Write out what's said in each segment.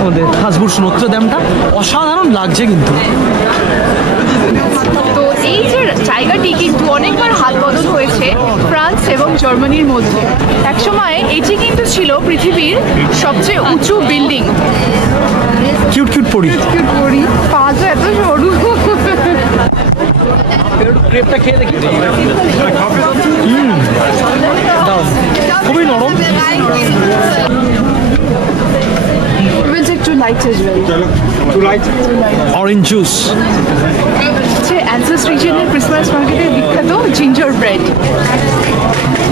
আমাদের হাসবুর নত্র ড্যামটা অসাধারণ লাগছে কিন্তু। তো এই যে জায়গাটি কিন্তু অনেকবার হাত বদল হয়েছে ফ্রান্স এবং জার্মানির মধ্যে। একসময় এটি কিন্তু ছিল পৃথিবীর সবচেয়ে উঁচু বিল্ডিং। কিউট কিউট পড়ি পাঁচ এত সরু। ক্রেপটা খেয়ে দেখি। খুবই নরম। We'll take 2 lights as well. 2 lights. Orange juice. Alsace রিজিয়নের ক্রিসমাস মার্কেটের বিখ্যাত জিঞ্জার ব্রেড।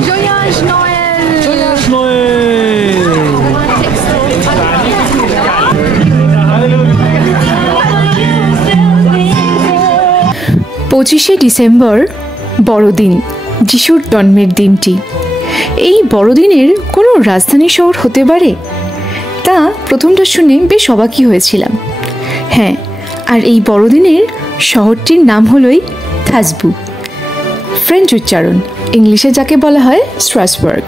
জয়াস নয়েল। জয়াস নয়েল। 25শে ডিসেম্বর বড়দিন, যিশুর জন্মের দিনটি। এই বড়দিনের কোনো রাজধানী শহর হতে পারে? তা প্রথমটা শুনে বেশ অবাকই হয়েছিলাম। হ্যাঁ, আর এই বড়দিনের শহরটির নাম হলোই থাসবু। ফ্রেঞ্চ উচ্চারণ, ইংলিশে যাকে বলা হয় স্ট্রাসবার্গ।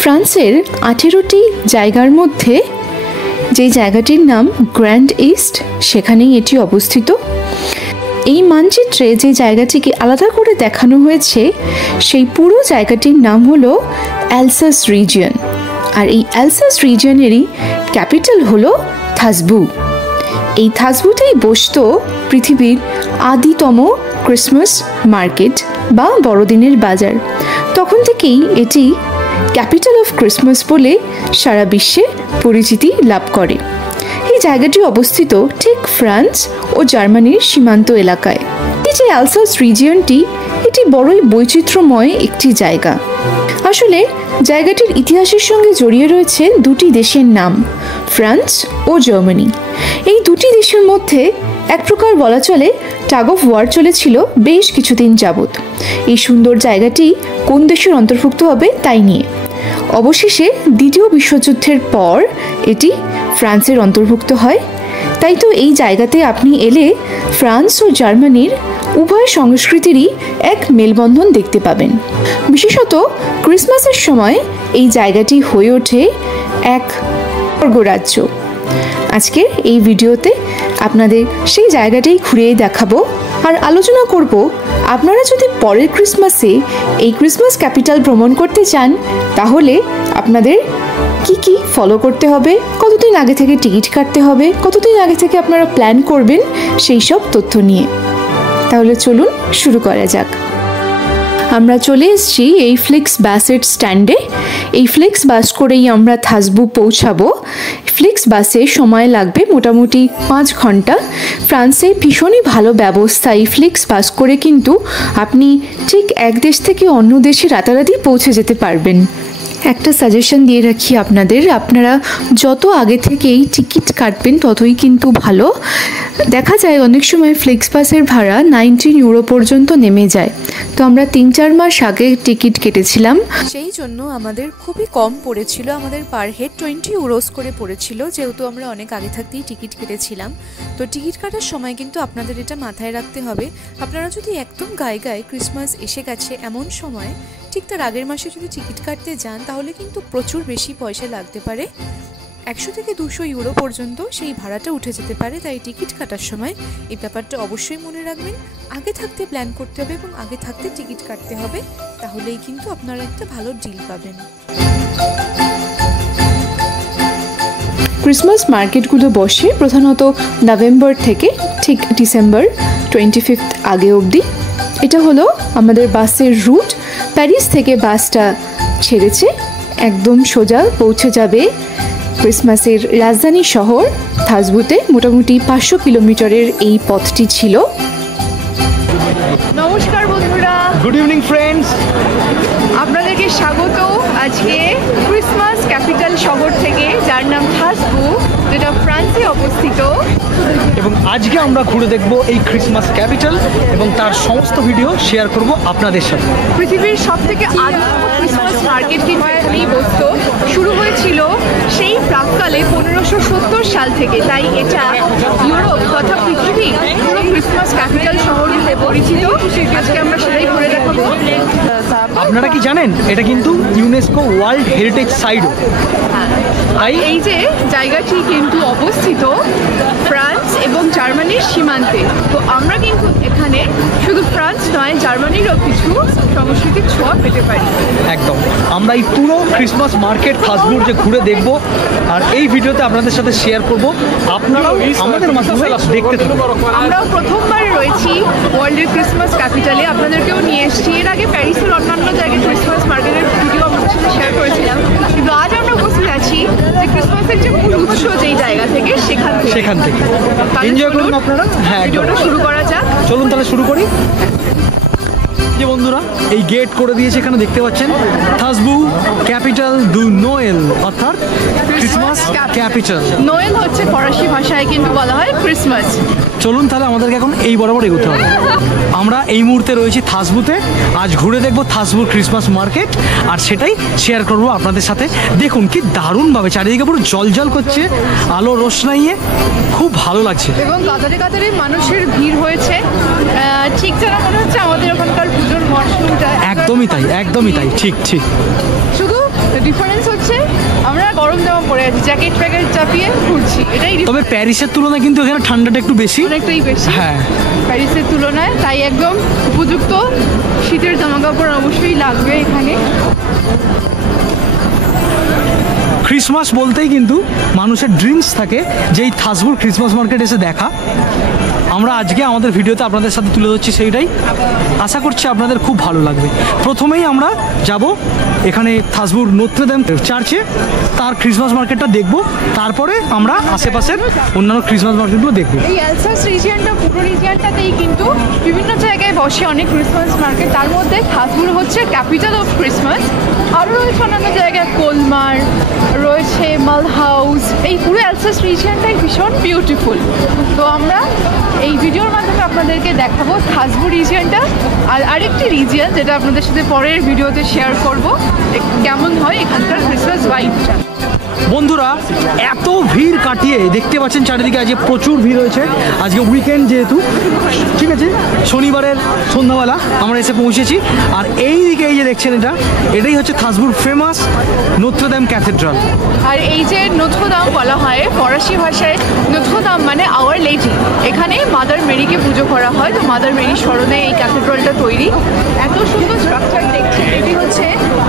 ফ্রান্সের 18টি জায়গার মধ্যে যে জায়গাটির নাম গ্র্যান্ড ইস্ট, সেখানেই এটি অবস্থিত। এই মানচিত্রে যে জায়গাটিকে আলাদা করে দেখানো হয়েছে সেই পুরো জায়গাটির নাম হলো অ্যালসাস রিজিয়ন। আর এই অ্যালসাস রিজিয়নেরই ক্যাপিটাল হলো থাসবু। এই থাসবুতেই বসত পৃথিবীর আদিতম ক্রিসমাস মার্কেট বা বড়দিনের বাজার। তখন থেকেই এটি ক্যাপিটাল অফ ক্রিসমাস বলে সারা বিশ্বে পরিচিতি লাভ করে। এই জায়গাটি অবস্থিত ঠিক ফ্রান্স ও জার্মানির সীমান্ত এলাকায়। এই যে অ্যালসাস রিজিয়নটি, এটি বড়ই বৈচিত্র্যময় একটি জায়গা। আসলে জায়গাটির ইতিহাসের সঙ্গে জড়িয়ে রয়েছে দুটি দেশের নাম, ফ্রান্স ও জার্মানি। এই দুটি দেশের মধ্যে এক প্রকার বলা চলে টাগ অফ ওয়ার চলেছিল বেশ কিছুদিন যাবৎ। এই সুন্দর জায়গাটি কোন দেশের অন্তর্ভুক্ত হবে তাই নিয়ে। অবশেষে দ্বিতীয় বিশ্বযুদ্ধের পর এটি ফ্রান্সের অন্তর্ভুক্ত হয়। তাই তো এই জায়গাতে আপনি এলে ফ্রান্স ও জার্মানির উভয় সংস্কৃতিরই এক মেলবন্ধন দেখতে পাবেন। বিশেষত ক্রিসমাসের সময় এই জায়গাটি হয়ে ওঠে এক স্বর্গরাজ্য। আজকে এই ভিডিওতে আপনাদের সেই জায়গাটাই ঘুরিয়ে দেখাবো আর আলোচনা করব আপনারা যদি পরের ক্রিসমাসে এই ক্রিসমাস ক্যাপিটাল ভ্রমণ করতে চান তাহলে আপনাদের কি কি ফলো করতে হবে, কতদিন আগে থেকে টিকিট কাটতে হবে, কতদিন আগে থেকে আপনারা প্ল্যান করবেন সেই সব তথ্য নিয়ে। তাহলে চলুন শুরু করা যাক। আমরা চলে এসেছি এই ফ্লিক্স বাসের স্ট্যান্ডে। এই ফ্লিক্স বাস করেই আমরা থাসবু পৌঁছাবো। ফ্লিক্স বাসে সময় লাগবে মোটামুটি 5 ঘন্টা। ফ্রান্সে ভীষণই ভালো ব্যবস্থা। এই ফ্লিক্স বাস করে কিন্তু আপনি ঠিক এক দেশ থেকে অন্য দেশে রাতারাতি পৌঁছে যেতে পারবেন। একটা সাজেশন দিয়ে রাখি আপনাদের, আপনারা যত আগে থেকেই টিকিট কাটবেন ততই কিন্তু ভালো। দেখা যায় অনেক সময় ফ্লিক্স বাসের ভাড়া 19 ইউরো পর্যন্ত নেমে যায়। তো আমরা 3-4 মাস আগে টিকিট কেটেছিলাম, সেই জন্য আমাদের খুবই কম পড়েছিল। আমাদের পার হেড 20 ইউরোস করে পড়েছিল, যেহেতু আমরা অনেক আগে থাকতেই টিকিট কেটেছিলাম। তো টিকিট কাটার সময় কিন্তু আপনাদের এটা মাথায় রাখতে হবে, আপনারা যদি একদম গায়ে গায়ে ক্রিসমাস এসে গেছে এমন সময় ঠিক তার আগের মাসে যদি টিকিট কাটতে যান তাহলে কিন্তু প্রচুর বেশি পয়সা লাগতে পারে। 100 থেকে 200 ইউরো পর্যন্ত সেই ভাড়াটা উঠে যেতে পারে। তাই টিকিট কাটার সময় এই ব্যাপারটা অবশ্যই মনে রাখবেন, আগে থাকতে প্ল্যান করতে হবে এবং আগে থাকতে টিকিট কাটতে হবে, তাহলেই কিন্তু আপনারা একটা ভালো ডিল পাবেন। ক্রিসমাস মার্কেটগুলো বসে প্রধানত নভেম্বর থেকে ঠিক ডিসেম্বর 25 আগে অবধি। এটা হলো আমাদের বাসের রুট। প্যারিস থেকে বাসটা ছেড়েছে, একদম সোজা পৌঁছে যাবে ক্রিসমাসের রাজধানী শহর থাসবুতে। মোটামুটি 500 কিলোমিটারের এই পথটি ছিল। নমস্কার বন্ধুরা, গুড ইভিনিং ফ্রেন্ডস, আপনাদেরকে স্বাগত আজকে ক্রিসমাস ক্যাপিটাল শহর থেকে, যার নাম থাসবু, যেটা ফ্রান্সে অবস্থিত। এবং আজকে আমরা ঘুরে দেখব এই ক্রিসমাস ক্যাপিটাল এবং তার সমস্ত ভিডিও শেয়ার করব আপনাদের সাথে। পৃথিবীর সব থেকে আদিতম ক্রিসমাস মার্কেট কিন্তু এখানেই বসত। শুরু হয়েছিল সেই প্রাককালে 1570 সাল থেকে। তাই এটা ইউরোপ তথা পৃথিবী পুরো ক্রিসমাস ক্যাপিটাল শহর হিসেবে পরিচিত। আজকে আমরা সেটাই ঘুরে দেখাবো। আপনারা কি জানেন এটা কিন্তু ইউনেস্কো ওয়ার্ল্ড হেরিটেজ সাইটও। এই যে জায়গাটি কিন্তু কিন্তু অবস্থিত ফ্রান্স এবং জার্মানির সীমান্তে। তো আমরা কিন্তু এখানে শুধু ফ্রান্স নয়, জার্মানিরও কিছু সংস্কৃতির ছোঁয়া পেতে পারি। একদম, আমরা এই পুরো ক্রিসমাস মার্কেট থাসবুর যে ঘুরে দেখব আর এই ভিডিওতে আপনাদের সাথে শেয়ার করব, আপনারাও আমাদের মাধ্যমে দেখতে থাকুন। আমরাও প্রথমবার রয়েছি ওয়ার্ল্ডের ক্রিসমাস ক্যাপিটালে, আপনাদেরকেও নিয়ে এসেছি। এর আগে প্যারিসের অন্যান্য জায়গায় ক্রিসমাস মার্কেটের ভিডিও আমাদের সাথে শেয়ার করেছিলাম, কিন্তু আজ আমরা উপস্থিত আছি যে ক্রিসমাসের যে মূল উৎস যেই জায়গা থেকে সেখান থেকে এনজয় করুন আপনারা। হ্যাঁ, ভিডিওটা শুরু করা যাক। চলুন তাহলে শুরু করি। যে বন্ধুরা এই গেট করে দিয়েছে, এখানে দেখতে পাচ্ছেন থাসবু ক্যাপিটাল দু নোয়েল, অর্থাৎ ক্রিসমাস ক্যাপিটাল। নোয়েল হচ্ছে ফরাসি ভাষায় কিন্তু বলা হয় ক্রিসমাস। চলুন তাহলে আমাদেরকে এখন এই বরাবর এগোতে হবে। আমরা এই মুহূর্তে রয়েছি থাসবুতে। আজ ঘুরে দেখব থাসবুর ক্রিসমাস মার্কেট আর সেটাই শেয়ার করব আপনাদের সাথে। দেখুন কি দারুণভাবে চারিদিকে পুরো জলজল করছে আলো রোশনাইয়ে, খুব ভালো লাগছে এবং কাতারে কাতারে মানুষের ভিড় হয়েছে, ঠিক যেন মনে হচ্ছে আমাদের ওখানকার পুজোর মরশুমটা। একদমই তাই, একদমই তাই, ঠিক ঠিক। শুধু ডিফারেন্স হচ্ছে আমরা গরম জামা পরে আছি, জ্যাকেট প্যাকেট চাপিয়ে ঘুরছি, এটাই তবে প্যারিসের তুলনায় কিন্তু এখানে ঠান্ডাটা একটু বেশি, অনেকটাই বেশি হ্যাঁ প্যারিসের তুলনায়, তাই একদম উপযুক্ত শীতের জামা কাপড় অবশ্যই লাগবে এখানে। ক্রিসমাস বলতেই কিন্তু মানুষের ড্রিমস থাকে যে এই থাসবুর ক্রিসমাস মার্কেট এসে দেখা। আমরা আজকে আমাদের ভিডিওতে আপনাদের সাথে তুলে ধরছি সেইটাই। আশা করছি আপনাদের খুব ভালো লাগবে। প্রথমেই আমরা যাব এখানে থাসবুর নোত্রে-দাম চার্চে, তার ক্রিসমাস মার্কেটটা দেখব, তারপরে আমরা আশেপাশের অন্যান্য ক্রিসমাস মার্কেটগুলো দেখব। এই অ্যালসাস রিজিয়নটা, পুরো রিজিয়নটাতেই কিন্তু বিভিন্ন জায়গায় বসে অনেক ক্রিসমাস মার্কেট, তার মধ্যে থাসবুর হচ্ছে ক্যাপিটাল অফ ক্রিসমাস। আরও রয়েছে অন্যান্য জায়গায় কোলমার, রয়েছে মালহাউস। এই পুরো অ্যালসাস রিজিয়নটাই ভীষণ বিউটিফুল। তো আমরা এই ভিডিওর মাধ্যমে আপনাদেরকে দেখাবো থাসবু রিজিয়নটা, আর আরেকটি রিজিয়ন যেটা আপনাদের সাথে পরের ভিডিওতে শেয়ার করব, কেমন হয় এখানকার ক্রিসমাস ভাইবটা। বন্ধুরা এত ভিড় কাটিয়ে দেখতে পাচ্ছেন চারিদিকে আজকে প্রচুর ভিড় হয়েছে। আজকে উইকেন্ড যেহেতু, ঠিক আছে, শনিবারের সন্ধ্যাবেলা আমরা এসে পৌঁছেছি। আর এই দিকে এই যে দেখছেন এটাই হচ্ছে থাসবুর ফেমাস নোত্রে-দাম ক্যাথেড্রাল। আর এই যে নোত্রে-দাম বলা হয় ফরাসি ভাষায়, নোত্রে-দাম মানে আওয়ার লেডি। এখানে মাদার মেরিকে পুজো করা হয়, তো মাদার মেরির স্মরণে এই ক্যাথেড্রালটা তৈরি। এত সুন্দর স্ট্রাকচার দেখছেন, এটি হচ্ছে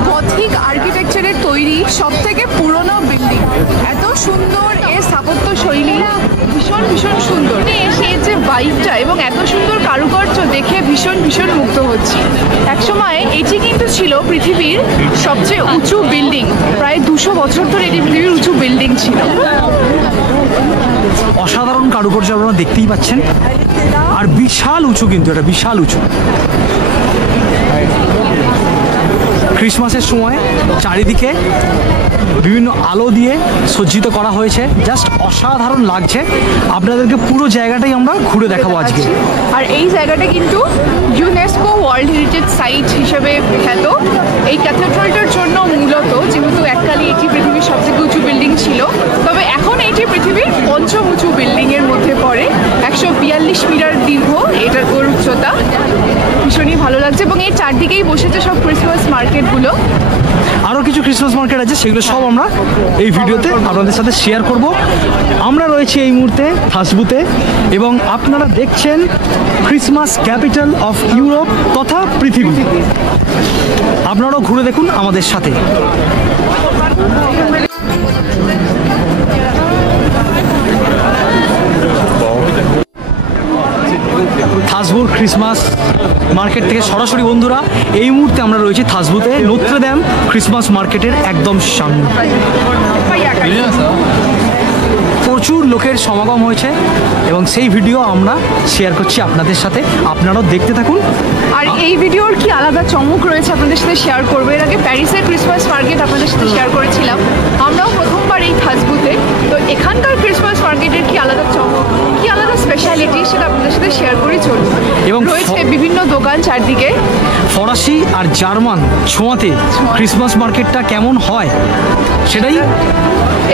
গথিক আর্কিটেকচারের তৈরি সবথেকে পুরনো বিল্ডিং। এত সুন্দর এর স্থাপত্য শৈলী, ভীষণ ভীষণ সুন্দর। এসে যে ভাইবটা এবং এত সুন্দর কারুকার্য দেখে ভীষণ ভীষণ মুগ্ধ হচ্ছি। একসময় এটি কিন্তু ছিল পৃথিবীর সবচেয়ে উঁচু বিল্ডিং, প্রায় 200 বছর ধরে এটি পৃথিবীর উঁচু বিল্ডিং ছিল। অসাধারণ কারুকার্য আপনারা দেখতেই পাচ্ছেন, আর বিশাল উঁচু, কিন্তু এটা বিশাল উঁচু। ক্রিসমাসের সময় চারিদিকে বিভিন্ন আলো দিয়ে সজ্জিত করা হয়েছে, জাস্ট অসাধারণ লাগছে। আপনাদেরকে পুরো জায়গাটাই আমরা ঘুরে দেখাবো আজকে। আর এই জায়গাটা কিন্তু ইউনেস্কো ওয়ার্ল্ড হেরিটেজ সাইট হিসেবে খ্যাত। এই ক্যাথেড্রালটার জন্য মূলত, যেহেতু এককালে এটি পৃথিবীর সবথেকে উঁচু বিল্ডিং ছিল, তবে এখন এটি পৃথিবীর 5ম উঁচু বিল্ডিংয়ের মধ্যে পড়ে। 142 মিটার দীর্ঘ এটার উচ্চতা, ভীষণই ভালো লাগছে। এবং এই চারদিকেই বসেছে সব ক্রিসমাস মার্কেটগুলো। আরও কিছু ক্রিসমাস মার্কেট আছে, সেগুলো সব আমরা এই ভিডিওতে আপনাদের সাথে শেয়ার করব। আমরা রয়েছি এই মুহূর্তে থাসবুতে এবং আপনারা দেখছেন ক্রিসমাস ক্যাপিটাল অফ ইউরোপ তথা পৃথিবী। আপনারাও ঘুরে দেখুন আমাদের সাথে। থাসবুর ক্রিসমাস মার্কেট থেকে সরাসরি বন্ধুরা এই মুহূর্তে আমরা রয়েছি থাসবুতে নোত্রে-দাম ক্রিসমাস মার্কেটের একদম সামনে। প্রচুর লোকের সমাগম হয়েছে এবং সেই ভিডিও আমরা শেয়ার করছি আপনাদের সাথে, আপনারাও দেখতে থাকুন। আর এই ভিডিওর কি আলাদা চমক রয়েছে আপনাদের সাথে শেয়ার করবো। এর আগে প্যারিসের ক্রিসমাস মার্কেট আপনাদের সাথে শেয়ার করেছিলাম, আমরাও প্রথমবার এই থাসবুতে। তো এখানকার ক্রিসমাস মার্কেটের কি আলাদা চমক, কি আলাদা স্পেশালিটি, সেটা আপনাদের সাথে শেয়ার করে চলবে। এবং রয়েছে বিভিন্ন দোকান চারদিকে। ফরাসি আর জার্মান ছোঁয়াতে ক্রিসমাস মার্কেটটা কেমন হয় সেটাই।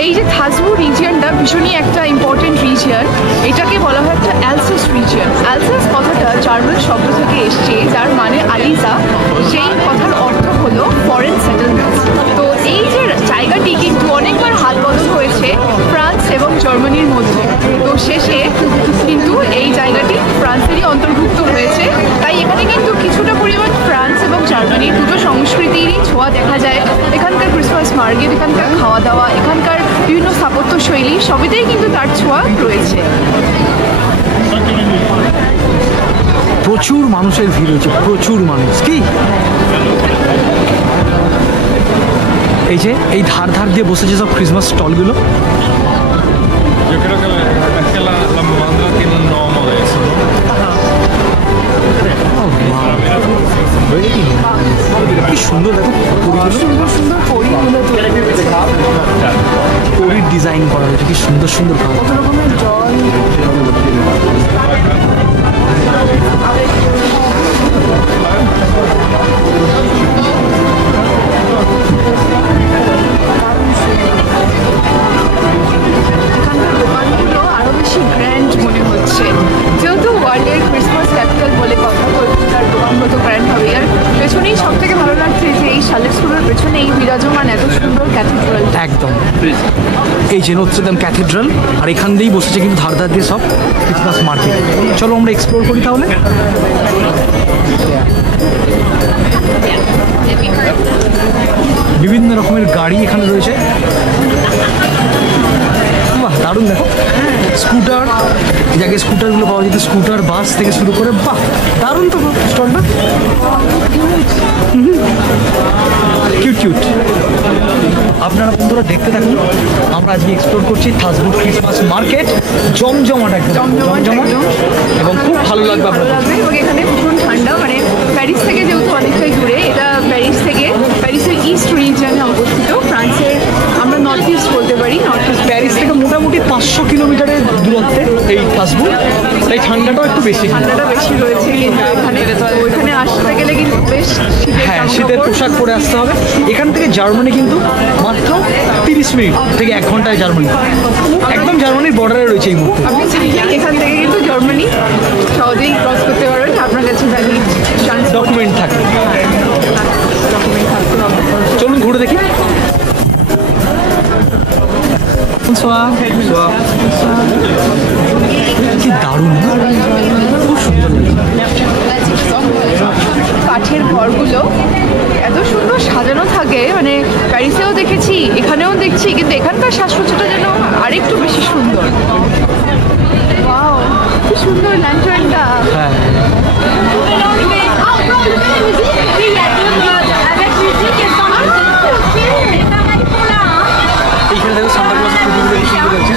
এই যে থাসবু রিজিয়নটা ভীষণই একটা ইম্পর্টেন্ট রিজিয়ন, এটাকে বলা হয় একটা অ্যালসাস রিজিয়ন। অ্যালসাস কথাটা জার্মান শব্দ থেকে এসছে, যার মানে আলিজা। সেই কথার অর্থ হলো ফরেন সেটেলমেন্টস। তো এই যে জায়গাটি কিন্তু অনেকবার হাত বদল হয়েছে ফ্রান্স এবং জার্মানির মধ্যে। তো শেষে কিন্তু এই জায়গাটি ফ্রান্সেরই অন্তর্ভুক্ত হয়েছে, তাই এখানে কিন্তু কিছুটা পরিমাণ ফ্রান্স এবং জার্মানির দুটো সংস্কৃতিরই ছোঁয়া দেখা যায়। এখানকার ক্রিসমাস মার্কেট, এখানকার খাওয়া দাওয়া, এখানকার বিভিন্ন স্থাপত্য শৈলী সবেতেই কিন্তু তার ছোঁয়া রয়েছে। প্রচুর মানুষের ভিড় হচ্ছে, প্রচুর মানুষ। কি এই যে এই ধার ধার দিয়ে বসেছে সব Christmas স্টলগুলো। Yo creo que es que la mamandra tiene un gnomo de eso, ¿no? কি সুন্দর দেখো সুন্দর সুন্দর পরিগুলো পরির ডিজাইন করা হয়েছে, কি সুন্দর সুন্দর কাজ। কত রকমের জল। এখানকার দোকানগুলো আরো বেশি গ্র্যান্ড মনে হচ্ছে, যেহেতু ওয়ার্ল্ডের ক্রিসমাস ক্যাপিটাল বলে কথা, কলকাতার দোকানগুলো তো গ্র্যান্ড হবে। আর পেছনেই সব থেকে ভালো লাগছে যে এই শালের স্কুলের পেছনে এই বিরাজমান এত সুন্দর ক্যাথিড্রাল। একদম এই যে নত্রদাম ক্যাথিড্রাল, আর এখান দিয়েই বসেছে কিন্তু ধার ধার দিয়ে সব ক্রিসমাস মার্কেট। চলো আমরা এক্সপ্লোর করি তাহলে। বিভিন্ন রকমের গাড়ি এখানে রয়েছে, বাহ দারুণ। দেখো স্কুটার, এই জায়গায় স্কুটারগুলো পাওয়া যেত, স্কুটার বাস থেকে শুরু করে, বাহ দারুণ তো স্টলটা, কিউট কিউট। আপনারা বন্ধুরা দেখতে থাকুন, আমরা আজকে এক্সপ্লোর করছি থাসবুর্গ ক্রিসমাস মার্কেট। জমজমাট একদম জমজমাট, এবং খুব ভালো লাগবে ভালো আপনাদের। লাগবে। এবং এখানে ভীষণ ঠান্ডা, মানে প্যারিস থেকে যেহেতু অনেকটাই দূরে, এটা প্যারিসের ইস্ট রিজনে অবস্থিত। ফ্রান্সের আমরা নর্থ ইস্ট বলতে পারি, নর্থ ইস্ট প্যারিস থেকে মোটামুটি 500 কিলোমিটারের দূরত্বে এই থাসবুর্গ, তাই ঠান্ডাটাও একটু বেশি। ঠান্ডাটা বেশি রয়েছে কিন্তু এখানে। তো এখানে আসতে গেলে কিন্তু বেশ হ্যাঁ, শীতের পোশাক পরে আসতে হবে। এখান থেকে জার্মানি কিন্তু মাত্র 30 মিনিট থেকে 1 ঘন্টায় জার্মানি, একদম জার্মানির বর্ডারে রয়েছে এই মুহূর্তে। আপনি চাইলে এখান থেকে কিন্তু জার্মানি সহজেই ক্রস করতে পারবেন, আপনার কাছে ভ্যালিড ডকুমেন্ট থাকে। ডকুমেন্ট থাকতে হবে। চলুন ঘুরে দেখি। কি দারুণ, খুব সুন্দর লাগছে। কাঠের ঘরগুলো এত সুন্দর সাজানো থাকে, মানে প্যারিসেও দেখেছি, এখানেও দেখছি, কিন্তু এখানকার সাজসজ্জাটা যেন আরেকটু বেশি সুন্দর। ওয়াও, কি সুন্দর ল্যান্টার্নটা। হ্যাঁ, এইখানে দেখো সান্তা ক্লজ ছবিগুলো কি সুন্দর লাগছে।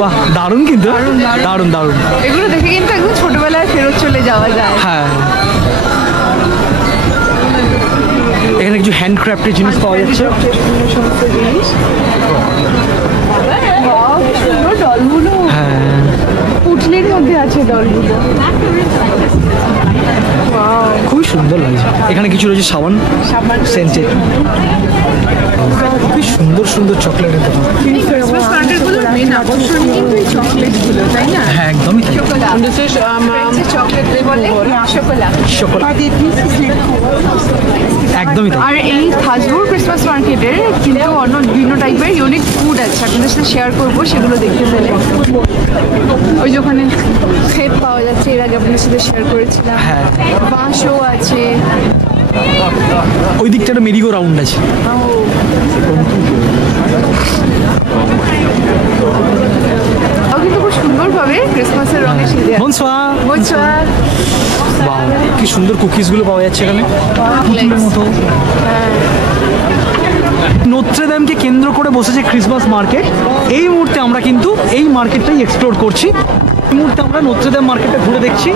বাহ দারুণ, কিন্তু দারুণ দারুণ। এগুলো দেখে কিন্তু একদম ছোটবেলায় ফেরত চলে যাওয়া যায়। হ্যাঁ, এখানে কিছু হ্যান্ডক্রাফটের জিনিস পাওয়া যাচ্ছে। সমস্ত জিনিস। Wow, কি সুন্দর ডলগুলো। হ্যাঁ, পুটলির মধ্যে আছে ডলগুলো। Wow, খুবই সুন্দর লাগছে। এখানে কিছু রয়েছে সাবান, সাবান সেন্টেড, খুবই সুন্দর সুন্দর চকলেটের দোকান। এই ক্রিসমাস মার্কেটগুলোর মেন আকর্ষণ কিন্তু এই চকলেটগুলো, তাই না? হ্যাঁ, একদমই তাই। শোকোলা। ফ্রেঞ্চে চকলেট বলে শোকোলা। শোকোলা, একদমই তাই। আর এই থাসবুর্গ ক্রিসমাস মার্কেটের কিন্তু অন্য বিভিন্ন টাইপের ইউনিক ফুড আছে, আপনাদের সাথে শেয়ার করবো, সেগুলো দেখতে পেলে। ওই যে ওখানে খেপ পাওয়া যাচ্ছে, এর আগে আপনাদের সাথে শেয়ার করেছিলাম। হ্যাঁ। বাঁশও আছে। ওই দিকটা একটা মেরিগো রাউন্ড আছে। তাও কিন্তু খুব সুন্দরভাবে ক্রিসমাসের রঙে সেজে আছে। বনসোয়ার, Bonsoir. বাহ কি সুন্দর কুকিজগুলো পাওয়া যাচ্ছে এখানে, পুতুলের মতো। নত্রেদামকে কেন্দ্র করে বসেছে ক্রিসমাস মার্কেট। এই মুহূর্তে আমরা কিন্তু এই মার্কেটটাই এক্সপ্লোর করছি। এই মুহূর্তে আমরা নত্রেদাম মার্কেটটা ঘুরে দেখছি,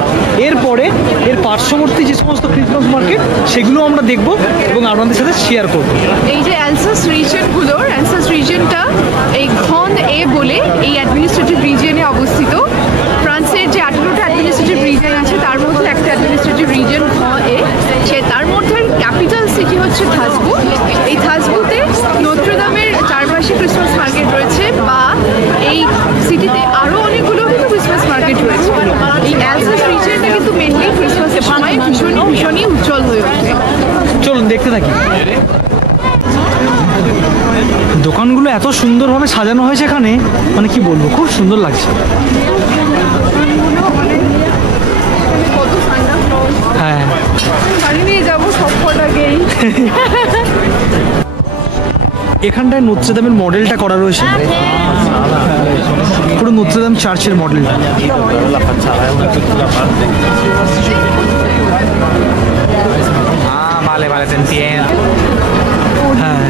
এরপরে এর পার্শ্ববর্তী যে সমস্ত ক্রিসমাস মার্কেট সেগুলো আমরা দেখব এবং আপনাদের সাথে শেয়ার করব। এই যে অ্যালসাস রিজনটা এই ঘন এ বলে এই অ্যাডমিনিস্ট্রেটিভ রিজনে অবস্থিত। ফ্রান্সের যে 18টা অ্যাডমিনিস্ট্রেটিভ রিজন আছে তার মধ্যে একটা অ্যাডমিনিস্ট্রেটিভ রিজন এ, সে তার মধ্যে ক্যাপিটাল সিটি হচ্ছে থাসবুর্গ। এই থাসবুর্গে নত্রদামের চারপাশে ক্রিসমাস মার্কেট রয়েছে, বা ভীষণই ভীষণই উজ্জ্বল হয়ে ওঠে। চলুন দেখতে থাকি। দোকানগুলো এত সুন্দরভাবে সাজানো হয়েছে এখানে, মানে কি বলবো, খুব সুন্দর লাগছে। কত সান্টা ক্লজ, হ্যাঁ, বাড়ি নিয়ে যাবো সব কটাকেই। এখানটায় নোত্রেদামের মডেলটা করা রয়েছে, পুরো নোত্রেদাম চার্চের মডেলটা। Vale, vale, te entiendo. হ্যাঁ,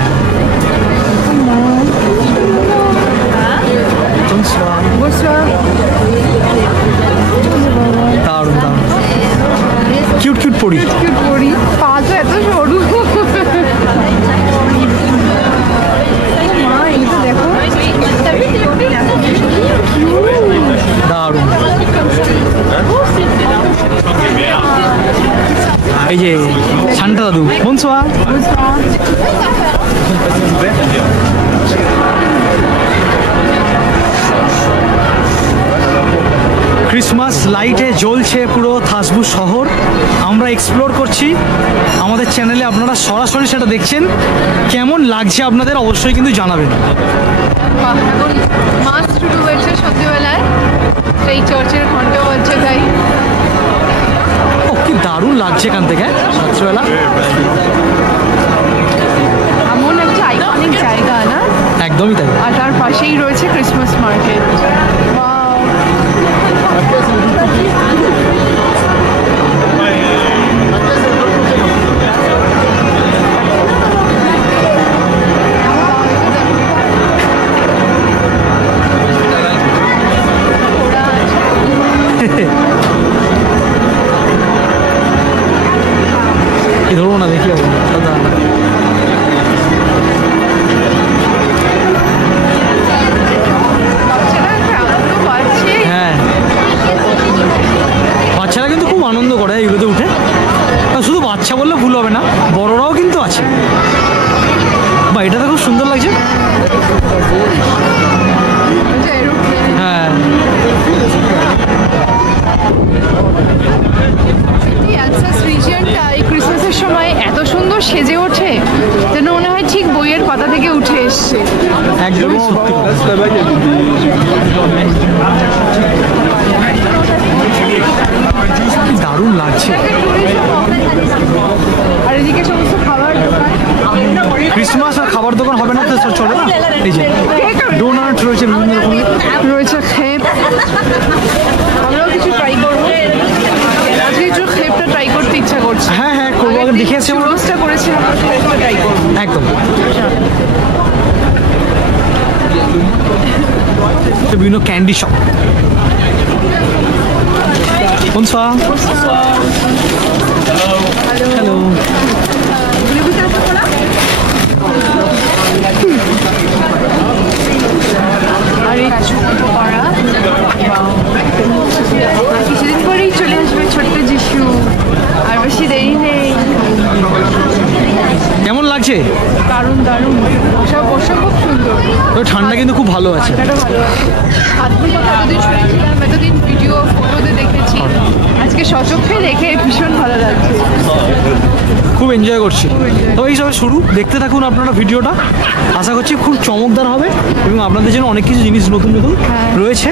দারুণ দারুণ, কিউট কিউট পড়ি। পা তো এত সরু। মা, এই তো দেখো। দারুণ। এই যে সান্টা দাদু, বনসোয়া। ক্রিসমাস লাইটে জ্বলছে পুরো থাসবু শহর। আমরা এক্সপ্লোর করছি আমাদের চ্যানেলে, আপনারা সরাসরি সেটা দেখছেন। কেমন লাগছে আপনাদের অবশ্যই কিন্তু জানাবেন। বাহ, এখন মাস শুরু হয়েছে সন্ধ্যেবেলায়, সেই চার্চের ঘন্টা বাজছে তাই। ও কি দারুণ লাগছে এখান থেকে রাত্রিবেলা। এমন একটা আইকনিক জায়গা না, একদমই তাই। আর তার পাশেই রয়েছে ক্রিসমাস মার্কেট। এই ধরবো না, দেখি দাদা। বাচ্চারা একটা আনন্দ পাচ্ছে। হ্যাঁ, বাচ্চারা কিন্তু খুব আনন্দ করে এগুলোতে উঠে। আর শুধু বাচ্চা বললে ভুল হবে না, বড়রাও কিন্তু আছে। বা এটা তো খুব সুন্দর লাগছে। হ্যাঁ, অ্যালসাস রিজিয়নটা এই ক্রিসমাসের সময় এত সুন্দর সেজে ওঠে যেন মনে হয় ঠিক বইয়ের পাতা থেকে উঠে এসছে। একদমই সত্যি কথা। কি দারুণ লাগছে। আর এদিকে সমস্ত খাবার দোকান। ক্রিসমাস আর খাবার দোকান হবে না তো স্যার, চলে না। এই যে ডোনাট রয়েছে বিভিন্ন রকমের, রয়েছে খেপ। আমরাও কিছু ট্রাই করবো আজকে, একটু খেপটা ট্রাই করতে ইচ্ছা করছে। হ্যাঁ হ্যাঁ করবো, আগে দেখে আসছি আমরা। রোজটা করেছিলাম, খেপটা ট্রাই করবো। একদম বিভিন্ন ক্যান্ডি শপ। Bonsoir. Hello. আর এই ছোট পাড়া, কিছুদিন পরেই চলে আসবে ছোট্ট যিশু, আর বেশি দেরি নেই। কেমন লাগছে? দারুণ দারুণ, সব বসে খুব সুন্দর। তো ঠান্ডা কিন্তু খুব ভালো আছে। ঠান্ডাটা ভালো আছে। হাতগুলো এতদিন শুনেছিলাম, এতদিন ভিডিও ফটোতে দেখেছি, আজকে সচক্ষে দেখে ভীষণ ভালো লাগছে। খুব এনজয় করছি। তো এই সবে শুরু, দেখতে থাকুন আপনারা ভিডিওটা। আশা করছি খুব চমকদার হবে এবং আপনাদের জন্য অনেক কিছু জিনিস নতুন নতুন রয়েছে।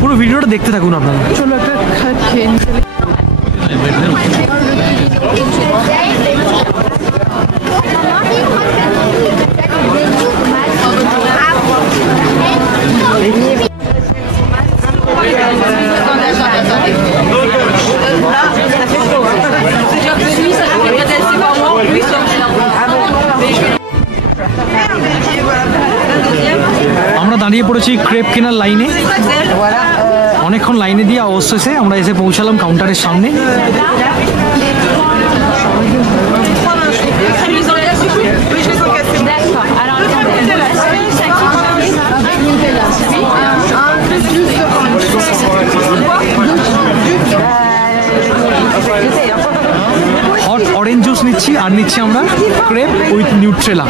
পুরো ভিডিওটা দেখতে থাকুন আপনারা। চলো একটা খেয়ে নিই। আমরা দাঁড়িয়ে পড়েছি ক্রেপ কেনার লাইনে। অনেকক্ষণ লাইনে দিয়ে অবশেষে আমরা এসে পৌঁছালাম কাউন্টারের সামনে। হট অরেঞ্জ জুস নিচ্ছি, আর নিচ্ছি আমরা ক্রেপ উইথ নিউট্রেলা।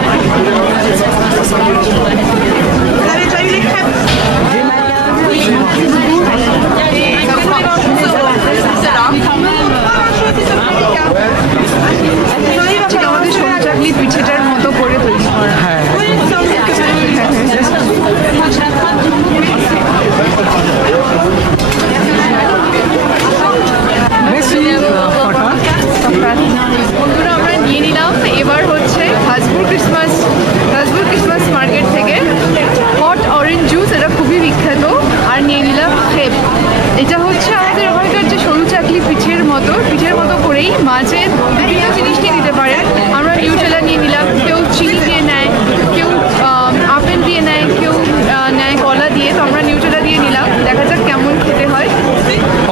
তো আমরা নিউট্রেলা দিয়ে নিলাম, দেখা যাক কেমন খেতে হয়।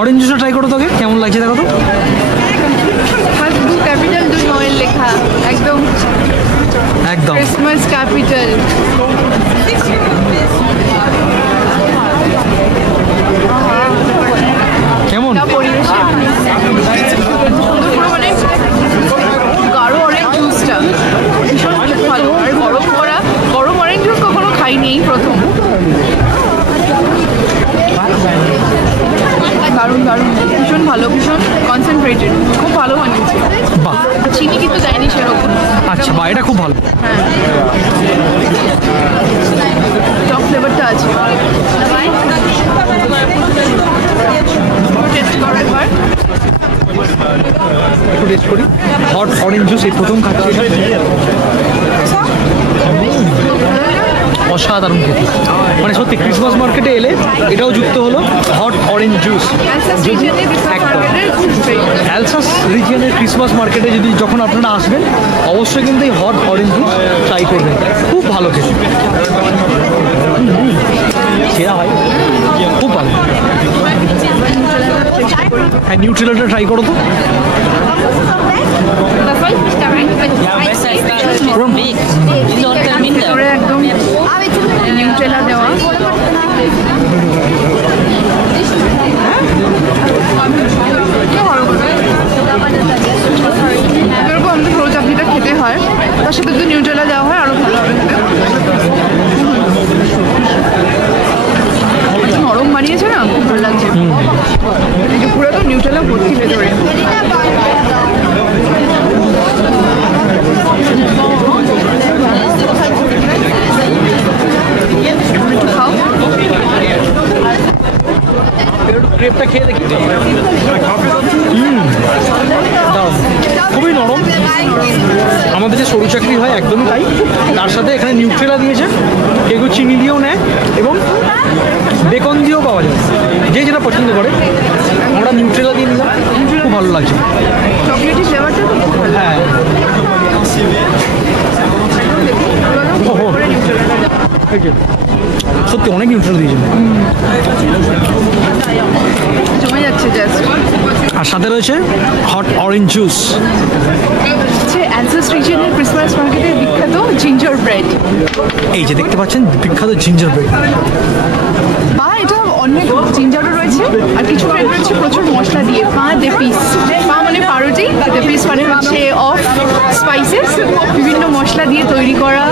অরেঞ্জ জুসটা ট্রাই করো তোকে, কেমন লাগছে দেখো তো। ফার্স্ট দু ক্যাপিটাল দু নয়েল লেখা, একদম একদম ক্রিসমাস ক্যাপিটাল। কেমন? পরিবেশে সুন্দর করে মানে গাঢ় অরেঞ্জ জুসটা ভীষণ ভালো। আর গরম অরেঞ্জ জুস কখনো খাইনি, এই প্রথম। দারুণ দারুণ, ভীষণ ভালো, ভীষণ কনসেন্ট্রেটেড, খুব ভালো বানিয়েছে। বাহ, চিনি কিন্তু দেয়নি সেরকম। আচ্ছা বাহ, এটা খুব ভালো। টক ফ্লেভারটা আছে। টেস্ট করার পর একটু টেস্ট করি হট অরেঞ্জ জুস, এই প্রথম খাচ্ছি এটা। অসাধারণ খেতে, মানে সত্যি ক্রিসমাস মার্কেটে এলে এটাও যুক্ত হলো হট অরেঞ্জ জুস। অ্যালসাস রিজিয়নের ক্রিসমাস মার্কেটে যদি যখন আপনারা আসবেন অবশ্যই কিন্তু এই হট অরেঞ্জ জুস ট্রাই করবেন, খুব ভালো খেতে, সেরা হয়, খুব ভালো। হ্যাঁ, নিউট্রেলাটা ট্রাই করো তো। একদম নিউট্রেলা দেওয়া। এরকম আমাদের রোজ চাটনিটা খেতে হয়, তার সাথে যদি নিউট্রেলা দেওয়া হয় আরো ভালো হবে। নরম বানিয়েছে না, খুব ভালো লাগছে। এই যে পুরো তো নিউট্রেলা ভর্তি ভেতরে। একটু খাও। ক্রেপটা খেয়ে দেখি। দারুণ, খুবই নরম, আমাদের যে সরু চাকরি হয় একদমই তাই। তার সাথে এখানে নিউট্রেলা দিয়েছে, এগুলো চিনি দিয়েও নেয় এবং বেকন দিয়েও পাওয়া যায়, যে যেটা পছন্দ করে। আমরা নিউট্রেলা দিয়ে নিলাম, খুব ভালো লাগছে। চকলেটি ফ্লেভারটা তো খুব ভালো। হ্যাঁ, ওহো, সত্যি অনেক নিউট্রেলা দিয়েছে। জমে যাচ্ছে জাস্ট। আর সাথে রয়েছে হট অরেঞ্জ জুস। হচ্ছে অ্যালসাস রিজিয়নের ক্রিসমাস মার্কেটের বিখ্যাত জিঞ্জার ব্রেড। এই যে দেখতে পাচ্ছেন বিখ্যাত জিঞ্জার ব্রেড। বা এটা অনেক জিঞ্জারও রয়েছে, আর কিছু ব্রেড রয়েছে প্রচুর মশলা দিয়ে। পা দে পিস, পা মানে পাউরুটি, দে পিস মানে হচ্ছে অফ স্পাইসেস, বিভিন্ন মশলা দিয়ে তৈরি করা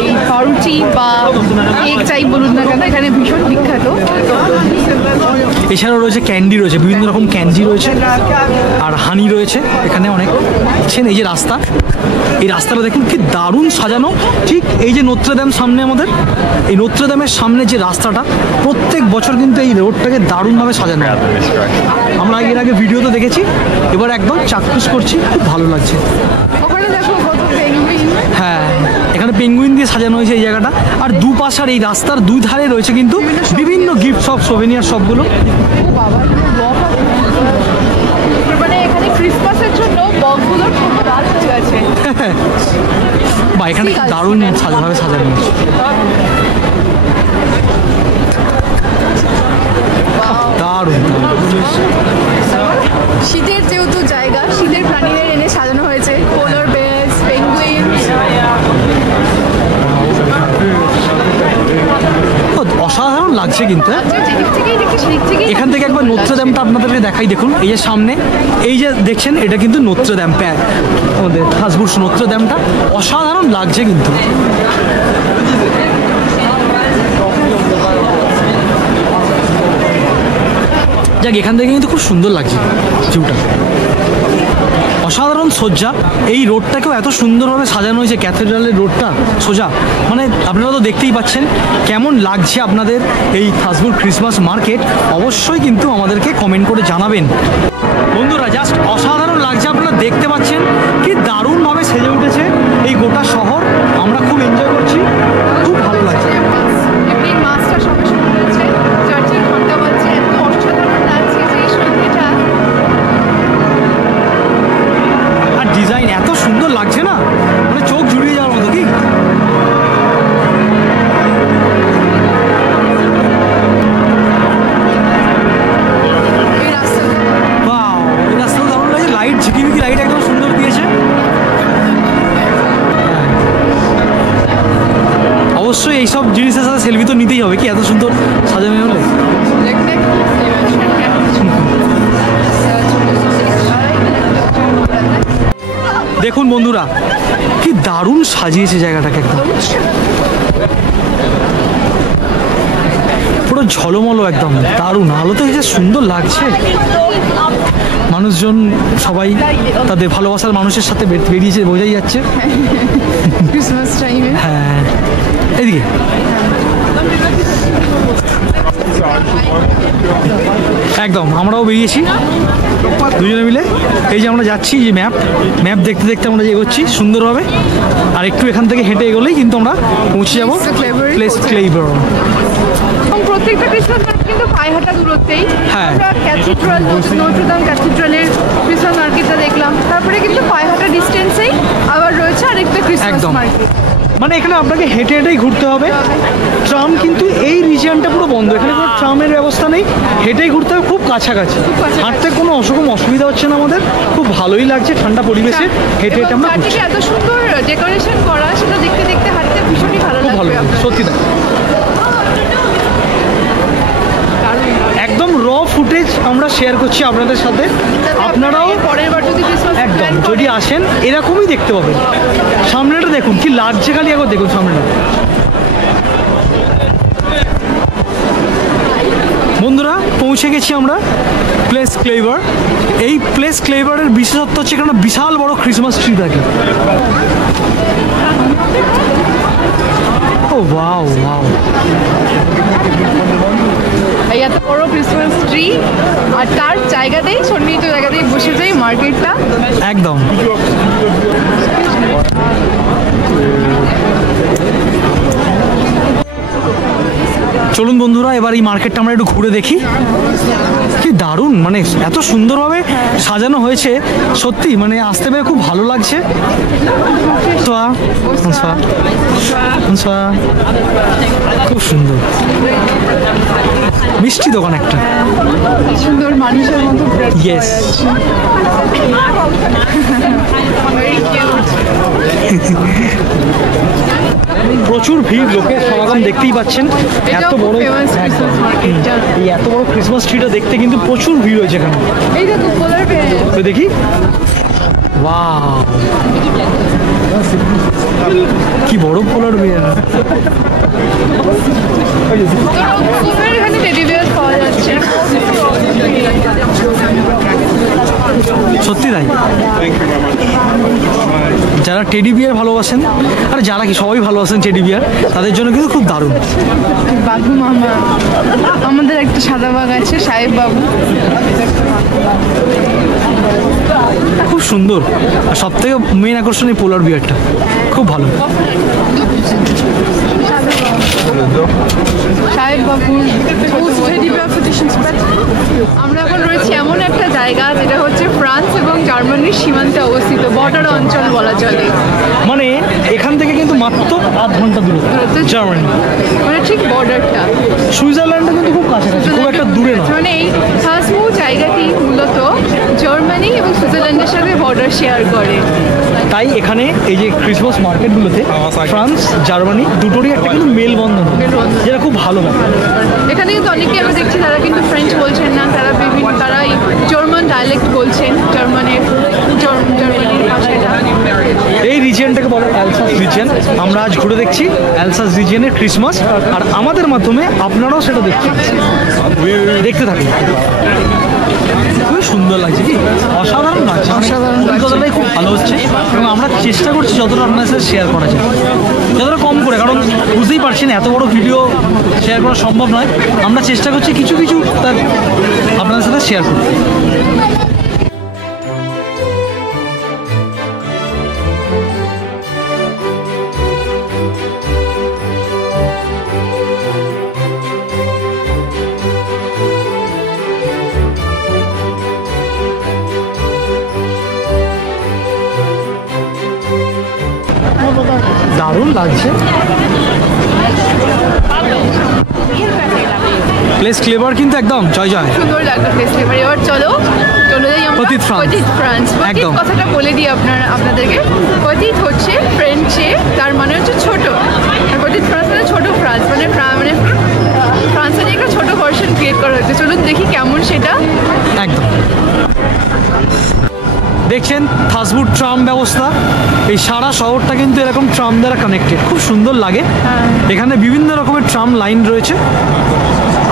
এই পাউরুটি বা কেক চাই বলুন না কেন, এখানে ভীষণ বিখ্যাত। এছাড়াও রয়েছে ক্যান্ডি, রয়েছে বিভিন্ন রকম ক্যান্ডি রয়েছে, আর হানি রয়েছে এখানে অনেক। দেখছেন এই যে রাস্তা, এই রাস্তাটা দেখুন কি দারুণ সাজানো। ঠিক এই যে নোত্রেদাম সামনে, আমাদের এই নোত্রেদামের সামনে যে রাস্তাটা, প্রত্যেক বছর কিন্তু এই রোডটাকে দারুণভাবে সাজানো হয়। আমরা এর আগে ভিডিওতে দেখেছি, এবার একদম চাক্ষুষ করছি, খুব ভালো লাগছে। ওখানে দেখো কত পেঙ্গুইন। হ্যাঁ, এখানে পেঙ্গুইন দিয়ে সাজানো হয়েছে এই জায়গাটা। আর দুপাশার এই রাস্তার দুই ধারে রয়েছে কিন্তু বিভিন্ন গিফট শপ, সোভেনিয়ার শপগুলো। মানে এখানে ক্রিসমাসের জন্য বকগুলোর ছোট গাছ হয়ে গেছে। বা এখানে দারুণ সাজাভাবে সাজানো হয়েছে। দারুণ। শীতের যেহেতু জায়গা, শীতের প্রাণীদের এনে সাজানো হয়েছে, পোলার বেয়ার্স, পেঙ্গুইন। অসাধারণ লাগছে কিন্তু। যেদিক থেকেই দেখি সেদিক থেকেই এখান থেকে একবার নোত্রেদামটা আপনাদেরকে দেখাই, দেখুন এই যে সামনে এই যে দেখছেন, এটা কিন্তু নোত্রেদাম, আমাদের হাসবুর্স নোত্রেদামটা অসাধারণ লাগছে কিন্তু। যাক, এখান থেকে কিন্তু খুব সুন্দর লাগছে ভিউটা, অসাধারণ সজ্জা। এই রোডটাকেও এত সুন্দরভাবে সাজানো হয়েছে, ক্যাথেড্রালের রোডটা সোজা, মানে আপনারা তো দেখতেই পাচ্ছেন কেমন লাগছে আপনাদের এই থাসবুর ক্রিসমাস মার্কেট। অবশ্যই কিন্তু আমাদেরকে কমেন্ট করে জানাবেন বন্ধুরা। জাস্ট অসাধারণ লাগছে, আপনারা দেখতে পাচ্ছেন কি দারুণভাবে সেজে উঠেছে এই গোটা শহর। আমরা খুব এনজয় করছি, খুব ভালো লাগছে। এমনি মাছটা সঙ্গে সঙ্গে রয়েছে, চার্চের ঘন্টা বাজছে, এত অসাধারণ লাগছে যে এই সন্ধ্যেটা। আর ডিজাইন এত সুন্দর লাগছে না, মানে চোখ জুড়িয়ে যাওয়ার মতো। কি দেখুন বন্ধুরা কি দারুণ সাজিয়েছে জায়গাটাকে, একদম পুরো ঝলমলো, একদম দারুণ আলোতে যে সুন্দর লাগছে। মানুষজন সবাই তাদের ভালোবাসার মানুষের সাথে বেরিয়েছে, বোঝাই যাচ্ছে। ক্রিসমাস টাইমে হ্যাঁ, এদিকে একদম আমরাও বেরিয়েছি দুজনে মিলে। এই যে আমরা যাচ্ছি, যে ম্যাপ দেখতে দেখতে আমরা যে এগোচ্ছি সুন্দরভাবে, আর একটু এখান থেকে হেঁটে এগোলেই কিন্তু আমরা পৌঁছে যাবো প্লেস ক্লেইবার। এবং প্রত্যেকটা ক্রিসমাস মার্কেট কিন্তু পায়ে হাঁটা দূরত্বেই। হ্যাঁ। আমরা ক্যাথিড্রাল, নটরডেম ক্যাথিড্রালের ক্রিসমাস মার্কেটটা দেখলাম, তারপরে কিন্তু পায়ে হাঁটা ডিস্টেন্সেই আবার রয়েছে আরেকটা ক্রিসমাস একদম। মার্কেট। মানে এখানে আপনাকে হেঁটে হেঁটেই ঘুরতে হবে। ট্রাম কিন্তু এই রিজিয়নটা পুরো বন্ধ, এখানে কোনো ট্রামের ব্যবস্থা নেই, হেঁটেই ঘুরতে হবে, খুব কাছাকাছি। হাঁটতে কোনো অসুবিধা হচ্ছে না আমাদের, খুব ভালোই লাগছে ঠান্ডা পরিবেশে হেঁটে হেঁটে আমরা ঘুরছি। চারদিকে এত সুন্দর ডেকোরেশন করা, সেটা দেখতে দেখতে হাঁটতে ভীষণই ভালো খুব ভালো লাগবে লাগছে, আপনার। সত্যি তাই। একদম র ফুটেজ আমরা শেয়ার করছি আপনাদের সাথে, আপনারাও পরের বার যদি ক্রিসমাস একদম যদি আসেন এরকমই দেখতে পাবেন। সামনেটা দেখুন কি লাগছে, খালি একবার দেখুন সামনেটা। বন্ধুরা পৌঁছে গেছি আমরা প্লেস ক্লেইবার। এই প্লেস ক্লেইবারের বিশেষত্ব হচ্ছে এখানে বিশাল বড় ক্রিসমাস ট্রি থাকে। ও ওয়াও ওয়াও, এই এত বড় ক্রিসমাস ট্রি, আর তার জায়গাতেই সন্নিহিত জায়গাতেই বসে যাই মার্কেটটা। একদম। চলুন বন্ধুরা এবার এই মার্কেটটা আমরা একটু ঘুরে দেখি। কি দারুণ, মানে এত সুন্দরভাবে সাজানো হয়েছে, সত্যি মানে আসতে পেরে খুব ভালো লাগছে। খুব সুন্দর মিষ্টি দোকান একটা, সুন্দর মানুষের মতো ইয়েস। প্রচুর ভিড়, লোকের সমাগম দেখতেই পাচ্ছেন। এত বড় ক্রিসমাস মার্কেটটা। এই এত বড় ক্রিসমাস ট্রিটা দেখতে কিন্তু প্রচুর ভিড় হয়েছে এখানে। এই দেখো পোলার বেয়ার। তো দেখি, ওয়াও কি বড় পোলার বেয়ার। এখানে টেডি বিয়ার পাওয়া যাচ্ছে। সত্যি তাই, যারা টেডি বিয়ার ভালোবাসেন, আর যারা কি সবাই ভালোবাসেন টেডি বিয়ার, তাদের জন্য কিন্তু খুব দারুণ। বাবু মামা, আমাদের একটা সাদা বাঘ আছে, সাহেব বাবু। খুব সুন্দর, আর সব থেকে মেন আকর্ষণ এই পোলার বিয়ারটা খুব ভালো। সাহেব বাবু। আমরা এখন রয়েছি এমন একটা জায়গা যেটা হচ্ছে ফ্রান্স এবং জার্মানির সীমান্তে অবস্থিত, বর্ডার অঞ্চল বলা চলে। মানে এখান থেকে কিন্তু মাত্র 8 ঘন্টা দূরত্ব জার্মানি, মানে ঠিক বর্ডারটা। সুইজারল্যান্ডও কিন্তু খুব কাছাকাছি, খুব একটা দূরে নয়। মানে এই হাসমু জায়গাটি মূলত জার্মানি এবং সুইজারল্যান্ডের সাথে বর্ডার শেয়ার করে। তাই এখানে এই যে ক্রিসমাস মার্কেটগুলোতে ফ্রান্স জার্মানি দুটোরই একটা কিন্তু মেলবন্ধন, যেটা খুব ভালো ব্যাপার। এখানে কিন্তু অনেকে আমরা দেখছি তারা কিন্তু ফ্রেঞ্চ বলছেন না, তারা তারা জার্মান ডায়ালেক্ট বলছেন, জার্মানির ভাষাটা। এই রিজিয়নটাকে বলে অ্যালসাস রিজিয়ন। আমরা আজ ঘুরে দেখছি অ্যালসাস রিজিয়নের ক্রিসমাস, আর আমাদের মাধ্যমে আপনারাও সেটা দেখতে থাকুন। খুবই সুন্দর লাগছে, কি অসাধারণ লাগছে, অভিজ্ঞতাটাই খুব ভালো হচ্ছে। এবং আমরা চেষ্টা করছি যতটা আপনাদের সাথে শেয়ার করা যায়, যতটা কম করে, কারণ বুঝতেই পারছি না এত বড় ভিডিও শেয়ার করা সম্ভব নয়। আমরা চেষ্টা করছি কিছু কিছু তার আপনাদের সাথে শেয়ার করতে। দারুণ লাগছে। প্লেস ক্লেভার কিন্তু একদম জয় জয়। সুন্দর লাগলো প্লেস ফ্লেভার। এবার চলো যাই আমরা Petite France। Petite France। একদম। Petite কথাটা বলে দিই আপনাদেরকে। Petite হচ্ছে ফ্রেঞ্চে, তার মানে হচ্ছে ছোট। আর Petite France মানে ছোট ফ্রান্স, মানে ফ্রান্সের একটা ছোট ভার্সন ক্রিয়েট করা হয়েছে। চলুন দেখি কেমন সেটা। একদম দেখছেন থাসবুর ট্রাম ব্যবস্থা, এই সারা শহরটা কিন্তু এরকম ট্রাম দ্বারা কানেক্টেড, খুব সুন্দর লাগে। এখানে বিভিন্ন রকমের ট্রাম লাইন রয়েছে।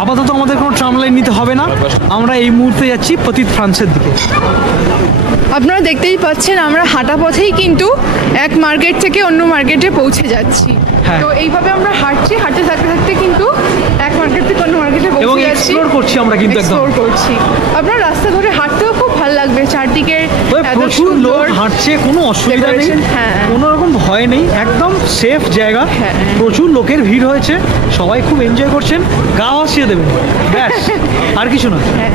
আপাতত আমাদের কোনো ট্রাম লাইন নিতে হবে না, আমরা এই মুহূর্তে যাচ্ছি পতিত ফ্রান্সের দিকে। আপনারা দেখতেই পাচ্ছেন আমরা হাঁটা পথেই কিন্তু এক মার্কেট থেকে অন্য মার্কেটে পৌঁছে যাচ্ছি। হ্যাঁ। তো এইভাবে আমরা হাঁটতে থাকতে থাকতে কিন্তু এক মার্কেট থেকে অন্য মার্কেটে এবং পৌঁছে যাচ্ছি, এক্সপ্লোর করছি আমরা কিন্তু একদম। এক্সপ্লোর করছি। আপনার রাস্তা ধরে হাঁটতেও খুব ভালো লাগবে, চারদিকের এত প্রচুর লোক সুন্দর হাঁটছে, কোনো অসুবিধা নেই, decoration, হ্যাঁ। কোনো রকম ভয় নেই, একদম সেফ জায়গা। হ্যাঁ। প্রচুর লোকের ভিড় হয়েছে, সবাই খুব এনজয় করছেন, গা ভাসিয়ে দেবেন ব্যাস, আর কিছু না। হ্যাঁ।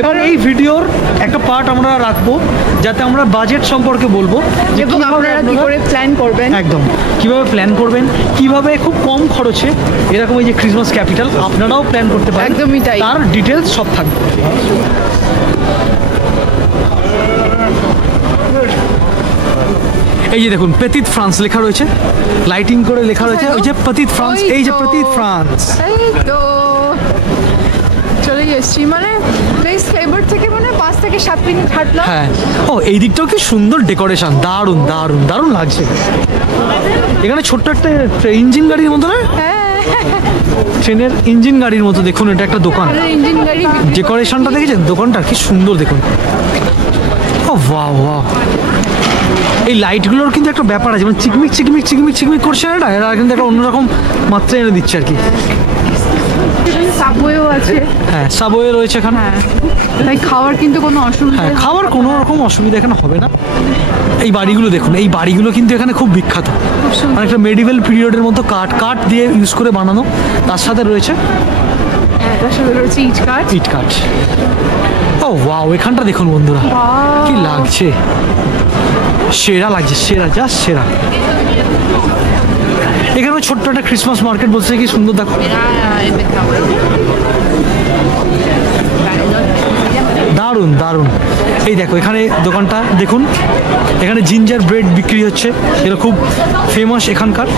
এবং এই ভিডিওর একটা পার্ট আমরা রাখবো যাতে আমরা বাজেট সম্পর্কে বলবো যে এবং কিভাবে আপনারা কি আপনারা- করে প্ল্যান করবেন। একদম কিভাবে প্ল্যান করবেন, কিভাবে খুব কম খরচে এরকম এই যে ক্রিসমাস ক্যাপিটাল আপনারাও প্ল্যান করতে পারেন, একদমই তাই। তার ডিটেলস সব থাকবে। এই যে দেখুন পেতিত ফ্রান্স লেখা রয়েছে, লাইটিং করে লেখা রয়েছে, ওই যে পেতিত ফ্রান্স, ওই এই যে তো। পেতিত ফ্রান্স। এই তো চলে এসছি, মানে প্লেস ফেভার থেকে মানে 5 থেকে 7 মিনিট হাঁটলাম। হ্যাঁ, ও এই দিকটাও কি সুন্দর ডেকোরেশন, দারুণ দারুণ দারুণ লাগছে। এখানে ছোট্ট একটা ইঞ্জিন গাড়ির মতো না, হ্যাঁ, ট্রেনের ইঞ্জিন গাড়ির মতো। দেখুন এটা একটা দোকান, ইঞ্জিন গাড়ি ডেকোরেশনটা দেখেছেন দোকানটা কি সুন্দর, দেখুন। ও ওয়াও ওয়াও, এই লাইটগুলোর কিন্তু একটা ব্যাপার আছে, মানে চিকমিক চিকমিক চিকমিক চিকমিক করছে না, এরা কিন্তু একটা অন্যরকম মাত্রা এনে দিচ্ছে আর কি। সাবওয়েও আছে। হ্যাঁ, সাবওয়ে রয়েছে এখানে। হ্যাঁ, তাই খাওয়ার কিন্তু কোনো অসুবিধা হ্যাঁ, নেই। খাওয়ার কোনো রকম অসুবিধা এখানে হবে না। এই বাড়িগুলো দেখুন, এই বাড়িগুলো কিন্তু এখানে খুব বিখ্যাত, মানে একটা মেডিভেল পিরিয়ডের মতো কাঠ দিয়ে ইউজ করে বানানো, তার সাথে রয়েছে হ্যাঁ, তার সাথে রয়েছে ইট কাঠ। ইট কাঠ। ও ওয়াও, এখানটা দেখুন বন্ধুরা কি লাগছে, সেরা লাগছে, সেরা জাস্ট সেরা। এখানে ছোট্ট একটা ক্রিসমাস মার্কেট বলছে, কি সুন্দর দেখো, দারুণ দারুণ। এই দেখো এখানে দোকানটা দেখুন, এখানে জিঞ্জার ব্রেড বিক্রি হচ্ছে, এটা খুব ফেমাস এখানকার।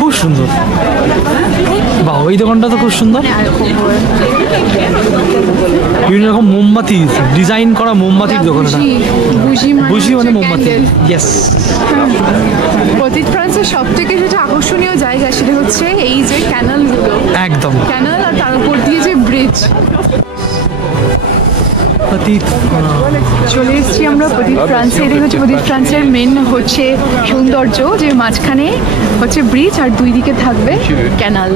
খুব সুন্দর, বাহ ওই দোকানটা তো খুব সুন্দর, বিভিন্ন রকম মোমবাতি, ডিজাইন করা মোমবাতির দোকান এটা। বুঝি মানে মোমবাতি, ইয়েস। পতিত ফ্রান্সের সব থেকে যেটা আকর্ষণীয় জায়গা সেটা হচ্ছে এই যে ক্যানালগুলো, একদম ক্যানাল আর তার উপর দিয়ে যে ব্রিজ। চলে এসেছি আমরা পতিত ফ্রান্সে। এটাই হচ্ছে পতিত ফ্রান্সের মেন হচ্ছে সৌন্দর্য, যে মাঝখানে হচ্ছে ব্রিজ আর দুই দিকে থাকবে ক্যানাল,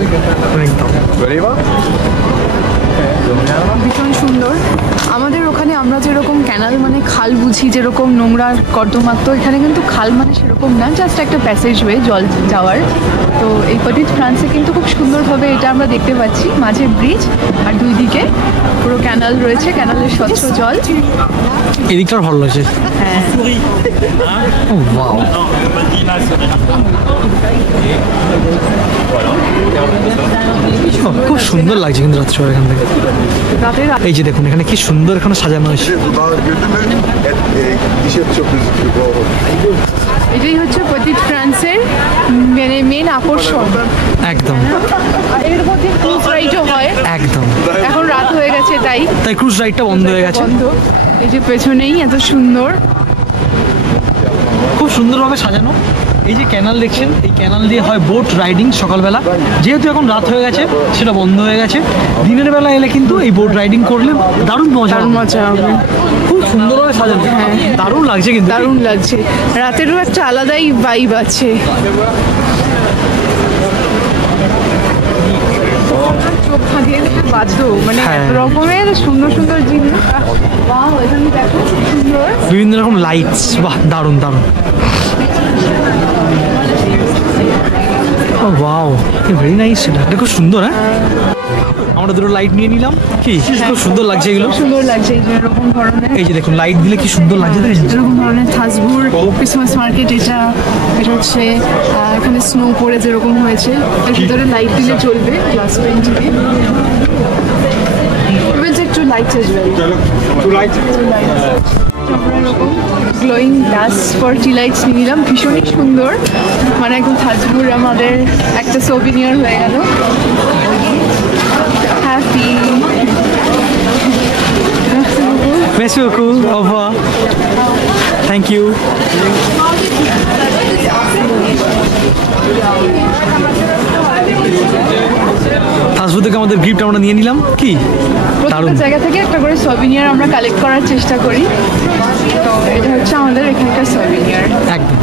ভীষণ সুন্দর। আমাদের ওখানে আমরা যেরকম ক্যানাল মানে খাল বুঝি, যেরকম নোংরা কর্দমাক্ত, এখানে কিন্তু খাল মানে সেরকম না, জাস্ট একটা প্যাসেজ ওয়ে জল যাওয়ার। তো এই পতিত ফ্রান্সে কিন্তু খুব সুন্দরভাবে এটা আমরা দেখতে পাচ্ছি, মাঝে ব্রিজ আর দুই দিকে পুরো ক্যানাল রয়েছে, ক্যানালের স্বচ্ছ জল। এদিকটার ভালো লাগছে। হ্যাঁ, ও ওয়াও, খুব সুন্দর লাগছে কিন্তু রাত্রিবেলা এখান থেকে। রাতের এই যে দেখুন এখানে কি সুন্দর এখানে সাজানো হয়েছে। এটাই হচ্ছে পতিত ফ্রান্সের মানে মেন আকর্ষণ। একদম আর এর মধ্যে ক্রুজ রাইডও হয়, একদম, এখন রাত হয়ে গেছে তাই তাই ক্রুজ রাইডটা বন্ধ হয়ে গেছে। বন্ধ। এই যে পেছনেই এত সুন্দর, খুব সুন্দরভাবে সাজানো। এই যে ক্যানাল দেখছেন, এই ক্যানাল দিয়ে হয় বোট রাইডিং সকালবেলা, যেহেতু এখন রাত হয়ে গেছে সেটা বন্ধ হয়ে গেছে। দিনের বেলা এলে কিন্তু এই বোট রাইডিং করলে দারুণ মজা দারুণ হবে। মজা হবে। খুব সুন্দরভাবে সাজানো, হ্যাঁ। দারুণ লাগছে কিন্তু। দারুণ লাগছে, রাতেরও একটা আলাদাই ভাইব আছে। চোখ ফাঁকিয়ে দেখে বাধ্য, মানে হ্যাঁ। এত রকমের সুন্দর সুন্দর জিনিস। বাহ, এখানে দেখো খুব সুন্দর। বিভিন্ন রকম লাইটস, বাহ দারুণ দারুণ। ওয়াও, ভেরি নাইস, এটা খুব সুন্দর। হ্যাঁ, আমরা দুটো লাইট নিয়ে নিলাম, কি খুব সুন্দর লাগছে এগুলো। সুন্দর লাগছে এই যে এরকম ধরনের, এই যে দেখুন লাইট দিলে কি সুন্দর লাগছে, দেখেছেন? এরকম ধরনের থাসবুর ক্রিসমাস মার্কেট। এটা এটা হচ্ছে এখানে স্নো পড়ে যেরকম হয়েছে, এর ভিতরে লাইট দিলে চলবে, গ্লাস পেইন্ট দিয়ে। We'll take 2 lights as well. 2 lights. আমরা এরকম glowing glass for T lights নিয়ে নিলাম, ভীষণই সুন্দর, মানে একদম থাজপুর আমাদের একটা সোভিনিয়ার হয়ে গেল। Merci. Merci beaucoup. Au revoir. Thank you. থাজবু থেকে আমাদের গিফট আমরা নিয়ে নিলাম। কি প্রত্যেকটা দারুণ। জায়গা থেকে একটা করে সভিনিয়ার আমরা কালেক্ট করার চেষ্টা করি। তো এটা হচ্ছে আমাদের এখানকার সভিনিয়ার। একদম।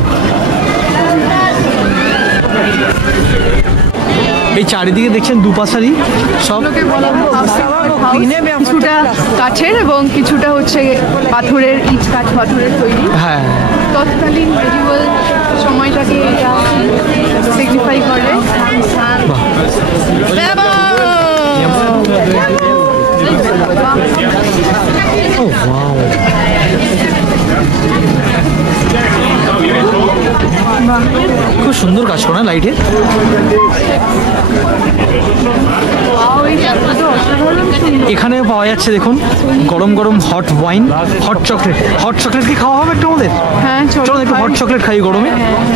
এই চারিদিকে দেখছেন দুপাশারি সব লোকে বলা হয় কিছুটা কাঠের এবং কিছুটা হচ্ছে পাথরের, ইট কাঠ পাথরের তৈরি। হ্যাঁ তৎকালীন মেডিভেল সময়টাকে এটা সিগনিফাই করে। ও ওয়াও খুব সুন্দর কাজ করে না লাইটে। এখানে পাওয়া যাচ্ছে দেখুন গরম গরম hot wine, hot chocolate. Hot chocolate কি খাওয়া হবে একটু আমাদের? হ্যাঁ চলো একটু হট চকলেট খাই গরমে।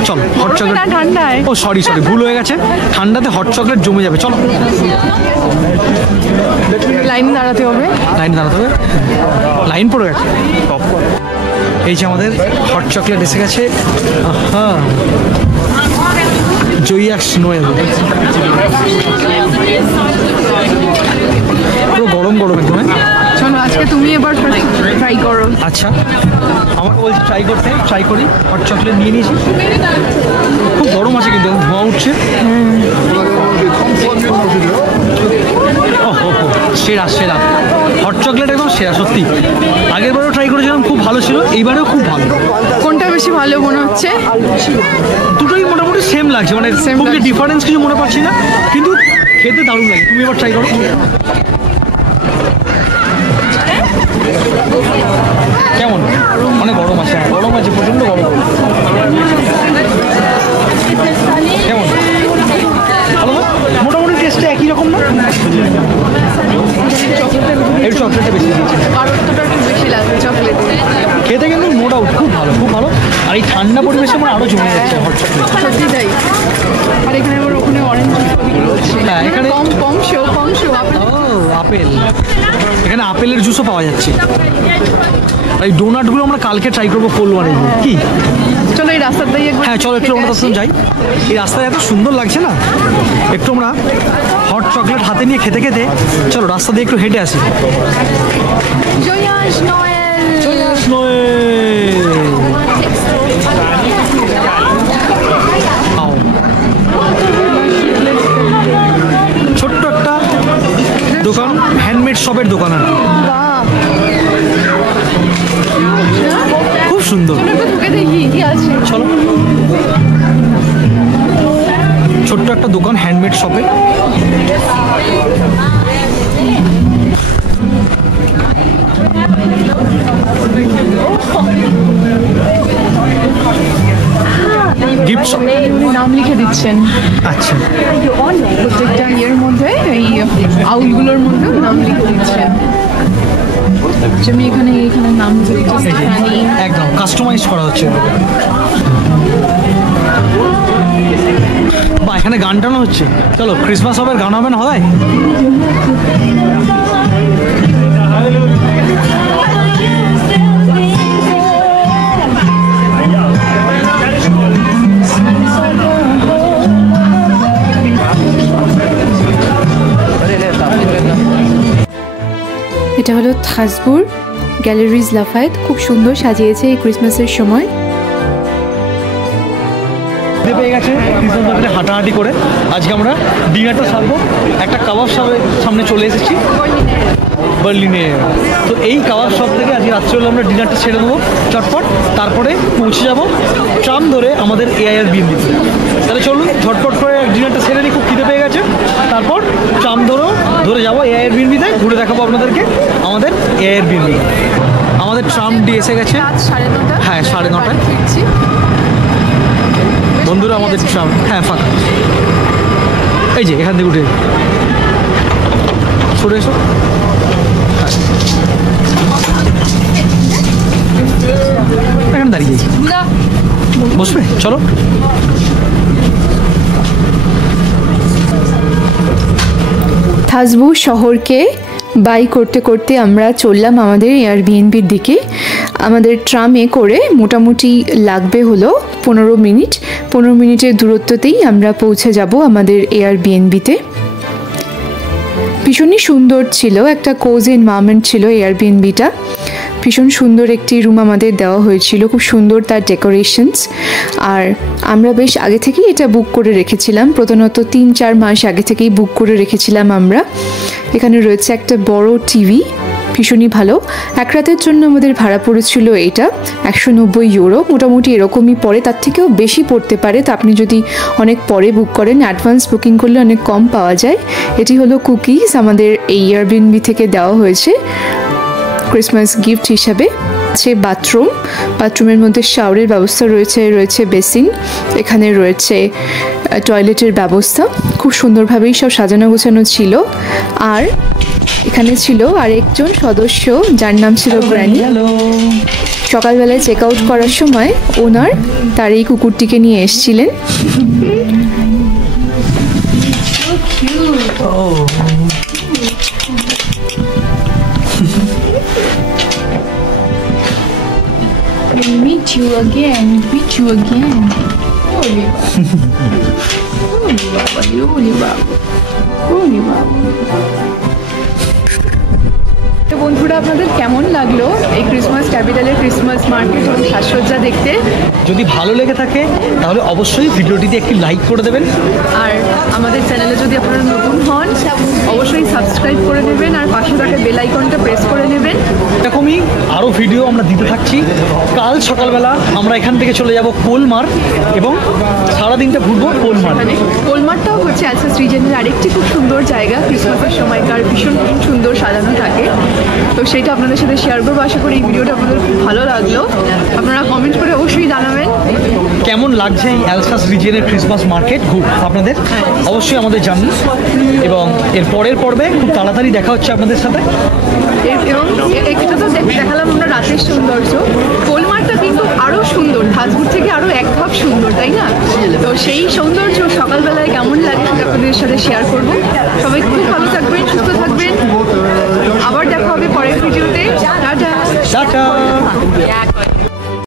চলো হট চকলেট। ঠান্ডায় ও সরি ভুল হয়ে গেছে, ঠান্ডাতে হট চকলেট জমে যাবে। চলো লাইন দাঁড়াতে হবে। লাইন পড়ে গেছে। এই যে আমাদের হট চকলেট এসে গেছে। হ্যাঁ জয়াক্স নোয়েল পুরো গরম গরম একদম। চলো আজকে তুমি এবার ট্রাই করো। আচ্ছা আমাকে বলছি ট্রাই করি। হট চকলেট নিয়ে নিয়েছি, খুব গরম আছে কিন্তু ধোঁয়া উঠছে। সেরা হট চকলেট একদম সেরা সত্যি। আগেরবারও ট্রাই করেছিলাম, খুব ভালো ছিল, এইবারেও খুব ভালো। কোনটা বেশি ভালো মনে হচ্ছে? দুটোই মোটামুটি সেম লাগছে, মানে খুব ডিফারেন্স কিছু মনে পাচ্ছি না, কিন্তু খেতে দারুণ লাগে। তুমি এবার ট্রাই করো। কেমন? অনেক গরম আছে, প্রচণ্ড গরম। কেমন? ভালো না? মোটামুটি টেস্টটা একই রকম না? একটু চকলেটটা বেশি দিয়েছে, কারণটা একটু বেশি লাগবে চকলেটে। খেতে কিন্তু নো ডাউট খুব ভালো। আর এই ঠান্ডা পরিবেশে আমার আরও জমে যাচ্ছে হট চকলেট। সত্যি তাই। আর এখানে আবার ওখানে অরেঞ্জ হ্যাঁ এখানে কম শো আপেল, এখানে আপেলের জুসও পাওয়া যাচ্ছে। এই ডোনাটগুলো আমরা কালকে ট্রাই করবো কোলওয়ানে। কি চলো এই রাস্তার দিয়ে হ্যাঁ চলো একটু আমরা তখন যাই। এই রাস্তায় এত সুন্দর লাগছে না, একটু আমরা হট চকলেট হাতে নিয়ে খেতে চলো রাস্তা দিয়ে একটু হেঁটে আসি। জয়াস নোয়েল। ছোট্ট একটা দোকান, হ্যান্ডমেড শপের দোকান আর খুব সুন্দর। দেখি কি আছে। চলো ছোট্ট একটা দোকান হ্যান্ডমেড শপে। Gift shop. নাম লিখে দিচ্ছেন। আচ্ছা প্রত্যেকটা ইয়ের মধ্যে এই আউলগুলোর মধ্যে নাম লিখে দিচ্ছেন। আমি এখানে নাম লিখে একদম কাস্টমাইজ করা হচ্ছে। বা এখানে গান টানো হচ্ছে। চলো ক্রিসমাস হবে, গান হবে না হয়? এটা হলো থাজবুর গ্যালারিজ লাফায়েত, খুব সুন্দর সাজিয়েছে এই ক্রিসমাসের সময়। পেয়ে গেছে ক্রিসমাস মার্কেটে হাঁটাহাঁটি করে। আজকে আমরা ডিনারটা সারবো। একটা কাবাব শপের সামনে চলে এসেছি বার্লিনে। তো এই কাবাব শপ থেকে আজকে রাত্রেবেলা আমরা ডিনারটা ছেড়ে দেবো চটপট, তারপরে পৌঁছে যাব ট্রাম ধরে আমাদের এআইআরবিএনবি। তাহলে চলুন ঝটপট করে ডিনারটা ছেড়ে নিই, খুব খিদে পেয়ে গেছে। তারপর ট্রাম ধরে যাবো এআইআরবিএনবিতে, ঘুরে দেখাবো আপনাদেরকে আমাদের এআইআরবিএনবি। আমাদের ট্রামটি এসে গেছে। হ্যাঁ 9:30 ফিরছি। বন্ধুরা আমাদের ট্রাম হ্যাঁ ফাঁকা। এই যে এখান থেকে উঠে সরে এসো। এখানে দাঁড়িয়ে বসবে, চলো। থাজবু শহরকে বাই করতে করতে আমরা চললাম আমাদের এয়ারবিএনবির দিকে। আমাদের ট্রামে করে মোটামুটি লাগবে হলো 15 মিনিট। 15 মিনিটের দূরত্বতেই আমরা পৌঁছে যাব আমাদের এয়ারবিএনবিতে। ভীষণই সুন্দর ছিল, একটা কোজি এনভায়রনমেন্ট ছিল এয়ারবিএনবিটা। ভীষণ সুন্দর একটি রুম আমাদের দেওয়া হয়েছিল, খুব সুন্দর তার ডেকোরেশনস। আর আমরা বেশ আগে থেকেই এটা বুক করে রেখেছিলাম, প্রধানত 3-4 মাস আগে থেকেই বুক করে রেখেছিলাম আমরা। এখানে রয়েছে একটা বড় টিভি, ভীষণই ভালো। এক রাতের জন্য আমাদের ভাড়া পড়েছিল এটা 190 ইউরো, মোটামুটি এরকমই পড়ে, তার থেকেও বেশি পড়তে পারে। তো আপনি যদি অনেক পরে বুক করেন, অ্যাডভান্স বুকিং করলে অনেক কম পাওয়া যায়। এটি হলো কুকিজ, আমাদের এই এয়ারবিএনবি থেকে দেওয়া হয়েছে ক্রিসমাস গিফট হিসাবে। আছে বাথরুমের মধ্যে শাওয়ারের ব্যবস্থা রয়েছে, রয়েছে বেসিন, এখানে রয়েছে টয়লেটের ব্যবস্থা। খুব সুন্দরভাবেই সব সাজানো গোছানো ছিল। আর এখানে ছিল আরেকজন সদস্য যার নাম ছিল গ্র্যানি। সকালবেলায় চেক আউট করার সময় ওনার তার এই কুকুরটিকে নিয়ে এসেছিলেন। We'll meet you again. Meet you again. Holy Baba. Holy Baba. Holy Baba. তো বন্ধুরা, আপনাদের কেমন লাগলো এই ক্রিসমাস ক্যাপিটালের ক্রিসমাস মার্কেট এবং সাজসজ্জা দেখতে? যদি ভালো লেগে থাকে তাহলে অবশ্যই ভিডিওটিতে একটি লাইক করে দেবেন। আর আমাদের চ্যানেলে যদি আপনারা নতুন হন, অবশ্যই সাবস্ক্রাইব করে নেবেন আর পাশে থাকা বেল আইকনটা প্রেস করে নেবেন। এরকমই আরও ভিডিও আমরা দিতে থাকছি। কাল সকালবেলা আমরা এখান থেকে চলে যাব কোলমার্ট এবং সারাদিনটা ঘুরবো কোলমার্ট। মানে কোলমার্টটাও হচ্ছে অ্যালসাস রিজনের আরেকটি খুব সুন্দর জায়গা, ক্রিসমাসের সময়কার ভীষণ সুন্দর সাজানো থাকে। তো সেটা আপনাদের সাথে শেয়ার করবো। আশা করি এই ভিডিওটা আপনাদের খুব ভালো লাগলো। আপনারা কমেন্ট করে অবশ্যই জানাবেন কেমন লাগছে এই অ্যালসাস রিজিয়নের ক্রিসমাস মার্কেট আপনাদের, অবশ্যই আমাদের জানুন। এবং এর পরের পর্বে খুব তাড়াতাড়ি দেখা হচ্ছে আপনাদের সাথে। এবং এটা তো দেখালাম আমরা রাতের সৌন্দর্য। কোলমার্টটা কিন্তু আরও সুন্দর, থাজপুর থেকে আরও এক ধাপ সুন্দর, তাই না? তো সেই সৌন্দর্য সকালবেলায় কেমন লাগে সেটা আপনাদের সাথে শেয়ার করবো। সবাই খুব ভালো থাকবেন, সুস্থ থাকবেন। আবার দেখা হবে পরের ভিডিওতে। টাটা। টাটা।